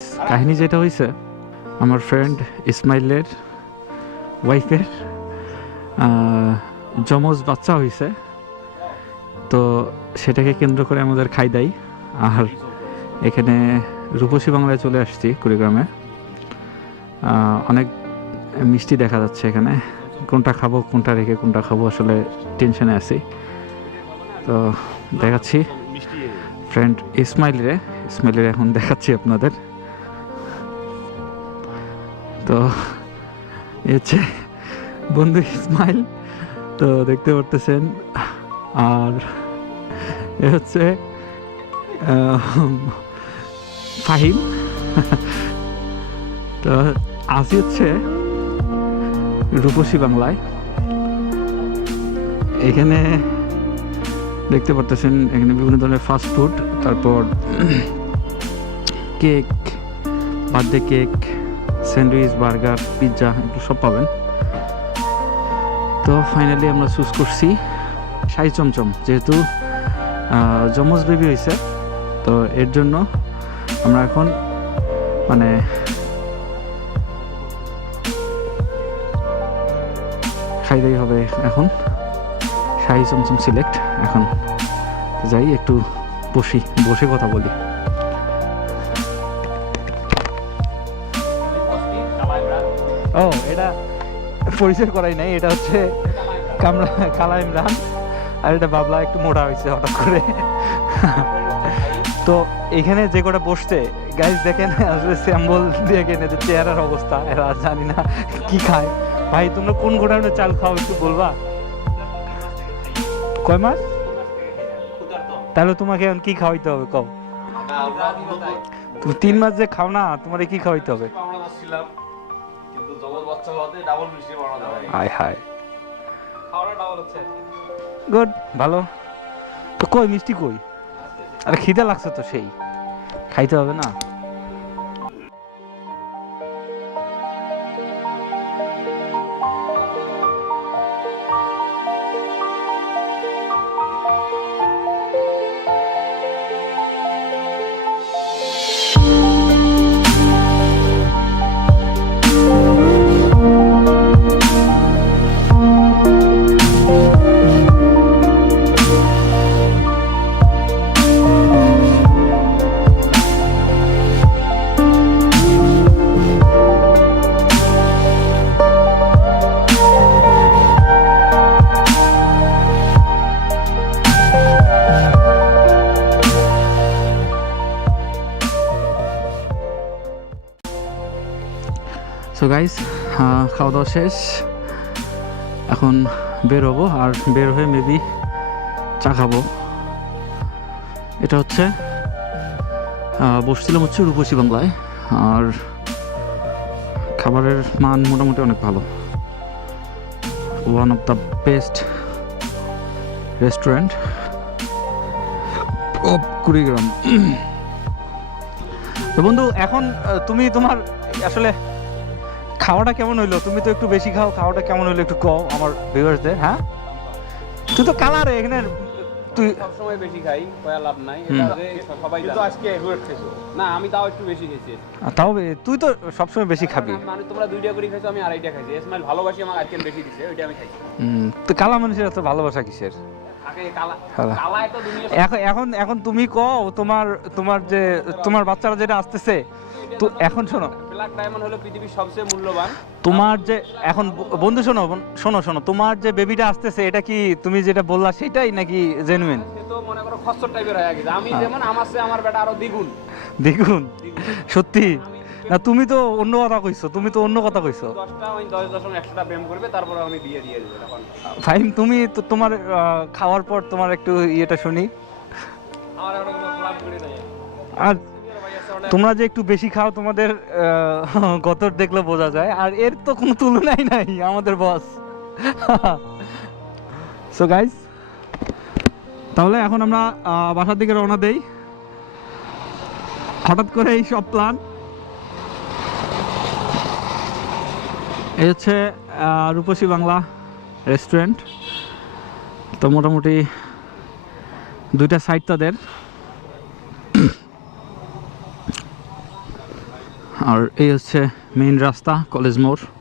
কাহিনী যেটা হয়েছে, আমার ফ্রেন্ড ইসমাইলের ওয়াইফের যমজ বাচ্চা হয়েছে, তো সেটাকে কেন্দ্র করে আমাদের খাই দাই। আর এখানে রূপসী বাংলায় চলে আসছি কুড়িগ্রামে। অনেক মিষ্টি দেখা যাচ্ছে এখানে, কোনটা খাবো কোনটা রেখে কোনটা খাবো আসলে টেনশনে আছি। তো দেখাচ্ছি ফ্রেন্ড ইসমাইলের এখন দেখাচ্ছি আপনাদের। তো এ হচ্ছে বন্ধু ইসমাইল, তো দেখতে পারতেছেন। আর এ হচ্ছে ফাহিম। তো আসি হচ্ছে রূপসী বাংলায়। এখানে দেখতে পারতেছেন এখানে বিভিন্ন ধরনের ফাস্ট ফুড, তারপর cake, birthday cake, sandwich, burger, pizza এগুলো সব পাবেন। তো ফাইনালি আমরা চুজ করছি শাহী চমচম, যেহেতু যমজ বেবি হয়েছে, তো এর জন্য আমরা এখন মানে খাইতেই হবে। এখন শাহী চমচম সিলেক্ট। এখন যাই একটু বসে কথা বলি। ও, এটা পরিচয় করাই নাই, এটা হচ্ছে কালা ইমরান। আর এটা বাবলা একটু মোটা হয়েছে হঠাৎ করে। তো এখানে যে কটা বসছে গাইজ দেখেন, আসলে স্যাম্বল দিয়ে কেনে যে চেহারার অবস্থা, এরা জানি না কি খায়। ভাই তোমরা কোন গোডাউনে চাল খাও একটু বলবা? কয় মাস? তাহলে তোমাকে এখন কি খাওয়াইতে হবে কও? তুমি 3 মাস যে খাও না, তোমার কি খাওয়াইতে হবে? গুড, ভালো। তো কই মিষ্টি কই? আরে খিদে লাগছে তো, সেই খাইতে হবে না? সো গাইস, খাওয়া দাওয়া শেষ, এখন বের হবো। আর বের হয়ে মেবি চা খাবো। এটা হচ্ছে বসছিলাম হচ্ছে রূপসী বাংলায়, আর খাবারের মান মোটামুটি অনেক ভালো। One of the best restaurant of Kurigram. তো বন্ধু, এখন তুমি তোমার আসলে খাওয়াটা কেমন হইলো? তুমি তো একটু বেশি খাও, খাওয়াটা কেমন হইলো একটু কও আমার ভিউয়ার্সদের। হ্যাঁ, তুই তো কালারে এখানে, তুই সব সময় বেশি খাই, কয়া লাভ নাই। এটা যে সবাই কিন্তু আজকে এভারেট খেয়েছো না, আমি তাও একটু বেশি খেয়েছি। তাও তুই তো সবসময় বেশি খাবি। মানে তোমরা 2টা করে খাইছো, আমি 2.5টা খাইছি। ইসমাইল ভালোবাসি আমাকে আজকে বেশি দিছে, ওইটা আমি খাইছি। তো কালা মানুষের এত ভালোবাসা কিসের? এখন তুমি কও তোমার বাচ্চারা যেটা আসতেছে, তো এখন শোনো, ব্ল্যাক ডায়মন্ড হলো পৃথিবীর সবচেয়ে মূল্যবান। তোমার যে এখন বন্ধু শোনো তোমার যে বেবিটা আসতেছে, এটা কি তুমি যেটা বললা সেটাই নাকি জেনুইন? সে তো মনে করো খচ্চর টাইপের হয়ে গেছে। আমি যেমন আমার বেটা আরো দ্বিগুণ সত্যি না? তুমি তো অন্য কথা কইছো, 10টা ওই 10.100টা প্রেম করবে, তারপরে আমি বিয়ে দিয়ে দেব। তখন ফাহিম, তুমি তো তোমার খাওয়ার পর তোমার একটু ইয়েটা শুনি। আমার এখন কোনো ক্লাব করে নাই। আর তোমরা যে একটু বেশি খাও, তোমাদের গতর দেখলে বোঝা যায়। আর এর তো কোনো তুলনাই নাই আমাদের বস। সো গাইস, তাহলে এখন আমরা বাসার দিকে রওনা দেই। হঠাৎ করে এই সব প্ল্যান। এই হচ্ছে রূপসী বাংলা রেস্টুরেন্ট। তো মোটামুটি 2টা সাইড তাদের। আর এই হচ্ছে মেইন রাস্তা, কলেজ মোড়।